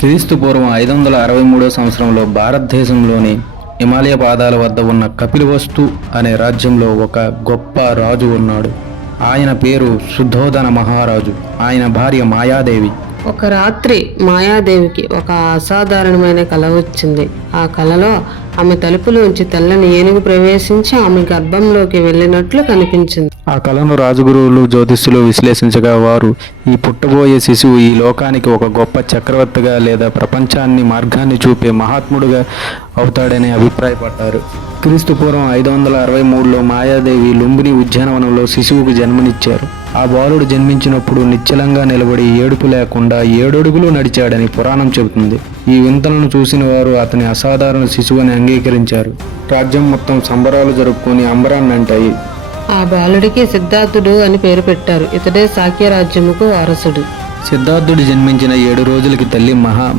క్రీస్తు పూర్వం 563 సంవత్సరంలో భారతదేశంలోని హిమాలయ పాదాల వద్ద ఉన్న కపిలవస్తు అనే రాజ్యంలో ఒక గొప్ప రాజు ఉన్నాడు. ఆయన పేరు శుద్ధోదన మహారాజు. ఆయన భార్య మాయాదేవి. ఒక రాత్రి మాయాదేవికి ఒక అసాధారణమైన కల వచ్చింది. ఆ కలలో ఆమె తలుపులోంచి తెల్లని ఏనుగు ప్రవేశించి ఆమె గర్భంలోకి వెళ్ళినట్లు కనిపించింది. ఆ కళను రాజగురువులు జ్యోతిష్యులు విశ్లేషించగా వారు ఈ పుట్టబోయే శిశువు ఈ లోకానికి ఒక గొప్ప చక్రవర్తిగా లేదా ప్రపంచాన్ని మార్గాన్ని చూపే మహాత్ముడుగా అవుతాడని అభిప్రాయపడ్డారు. క్రీస్తు పూర్వం 563లో మాయాదేవి లుంబిని ఉద్యానవనంలో శిశువుకు జన్మనిచ్చారు. ఆ బాలుడు జన్మించినప్పుడు నిశ్చలంగా నిలబడి ఏడుపు లేకుండా 7 అడుగులు నడిచాడని పురాణం చెబుతుంది. ఈ వింతలను చూసిన వారు అతని అసాధారణ శిశువుని అంగీకరించారు. రాజ్యం మొత్తం సంబరాలు జరుపుకొని అంబరాన్నంటాయి. ఆ బాలుడికి సిద్ధార్థుడు అని పేరు పెట్టారు. ఇతడే శాక్య రాజ్యముకు వారసుడు. సిద్ధార్థుడు జన్మించిన 7 రోజులకి తల్లి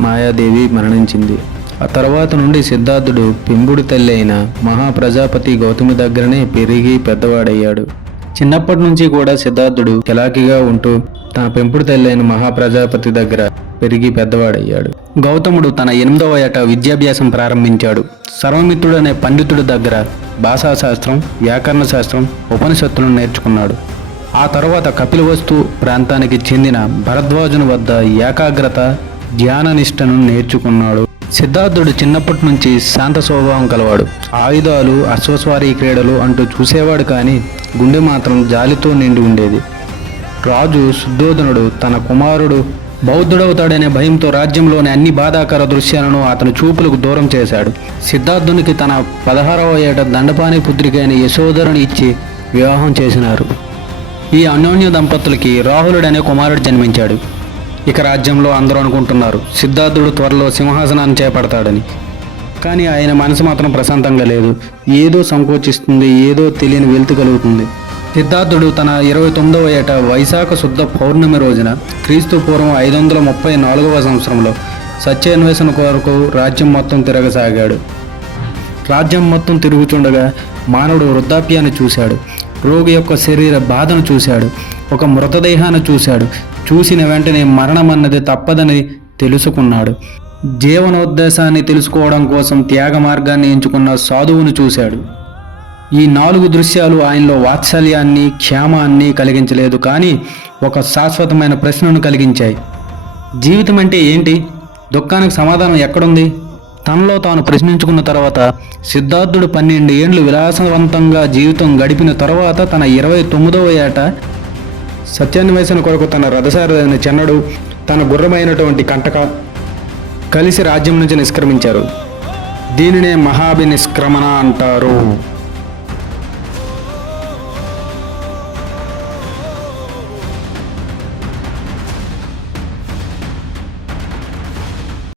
మాయాదేవి మరణించింది. ఆ తర్వాత నుండి సిద్ధార్థుడు పెంబుడి తల్లి అయిన మహాప్రజాపతి గౌతమి దగ్గరనే పెరిగి పెద్దవాడయ్యాడు. చిన్నప్పటి నుంచి కూడా సిద్ధార్థుడు చలాకీగా ఉంటూ తన పెంపుడు తల్లి అయిన మహాప్రజాపతి దగ్గర పెరిగి పెద్దవాడయ్యాడు. గౌతముడు తన 8వ ఏట విద్యాభ్యాసం ప్రారంభించాడు. సర్వమిత్రుడు అనే పండితుడి దగ్గర భాషాశాస్త్రం, వ్యాకరణ శాస్త్రం, ఉపనిషత్తులను నేర్చుకున్నాడు. ఆ తర్వాత కపిలవస్తు ప్రాంతానికి చెందిన భరద్వాజుని వద్ద ఏకాగ్రత, ధ్యాననిష్టను నేర్చుకున్నాడు. సిద్ధార్థుడు చిన్నప్పటి నుంచి శాంత స్వభావం కలవాడు. ఆయుధాలు, అశ్వస్వారీ క్రీడలు అంటూ చూసేవాడు, కానీ గుండె మాత్రం జాలితో నిండి ఉండేది. రాజు శుద్ధోదనుడు తన కుమారుడు బౌద్ధుడవుతాడనే భయంతో రాజ్యంలోని అన్ని బాధాకర దృశ్యాలను అతని చూపులకు దూరం చేశాడు. సిద్ధార్థునికి తన 16వ ఏట దండపాణి పుత్రిక అయిన యశోధరుని ఇచ్చి వివాహం చేసినారు. ఈ అన్యోన్య దంపతులకి రాహులుడనే కుమారుడు జన్మించాడు. ఇక రాజ్యంలో అందరూ అనుకుంటున్నారు సిద్ధార్థుడు త్వరలో సింహాసనాన్ని చేపడతాడని. కానీ ఆయన మనసు మాత్రం ప్రశాంతంగా లేదు. ఏదో సంకోచిస్తుంది, ఏదో తెలియని వెలుతు కలుగుతుంది. సిద్ధార్థుడు తన 29వ ఏట వైశాఖ శుద్ధ పౌర్ణమి రోజున క్రీస్తు పూర్వం 534వ సంవత్సరంలో సత్యాన్వేషణ కొరకు రాజ్యం మొత్తం తిరగసాగాడు. రాజ్యం మొత్తం తిరుగుతుండగా మానవుడు వృద్ధాప్యాన్ని చూశాడు. రోగి యొక్క శరీర బాధను చూశాడు. ఒక మృతదేహాన్ని చూశాడు. చూసిన వెంటనే మరణం అన్నది తప్పదని తెలుసుకున్నాడు. జీవనోద్దేశాన్ని తెలుసుకోవడం కోసం త్యాగ మార్గాన్ని ఎంచుకున్న సాధువును చూశాడు. ఈ 4 దృశ్యాలు ఆయనలో వాత్సల్యాన్ని, క్షేమాన్ని కలిగించలేదు, కానీ ఒక శాశ్వతమైన ప్రశ్నను కలిగించాయి. జీవితం అంటే ఏంటి? దుఃఖానికి సమాధానం ఎక్కడుంది? తనలో తాను ప్రశ్నించుకున్న తర్వాత సిద్ధార్థుడు 12 ఏండ్లు విలాసవంతంగా జీవితం గడిపిన తర్వాత తన 29వ ఏట సత్యాన్వేషణ కొరకు తన రథసారథైన చెన్నడు, తన గుర్రమైనటువంటి కంటక కలిసి రాజ్యం నుంచి నిష్క్రమించారు. దీనినే మహాభినిష్క్రమణ అంటారు.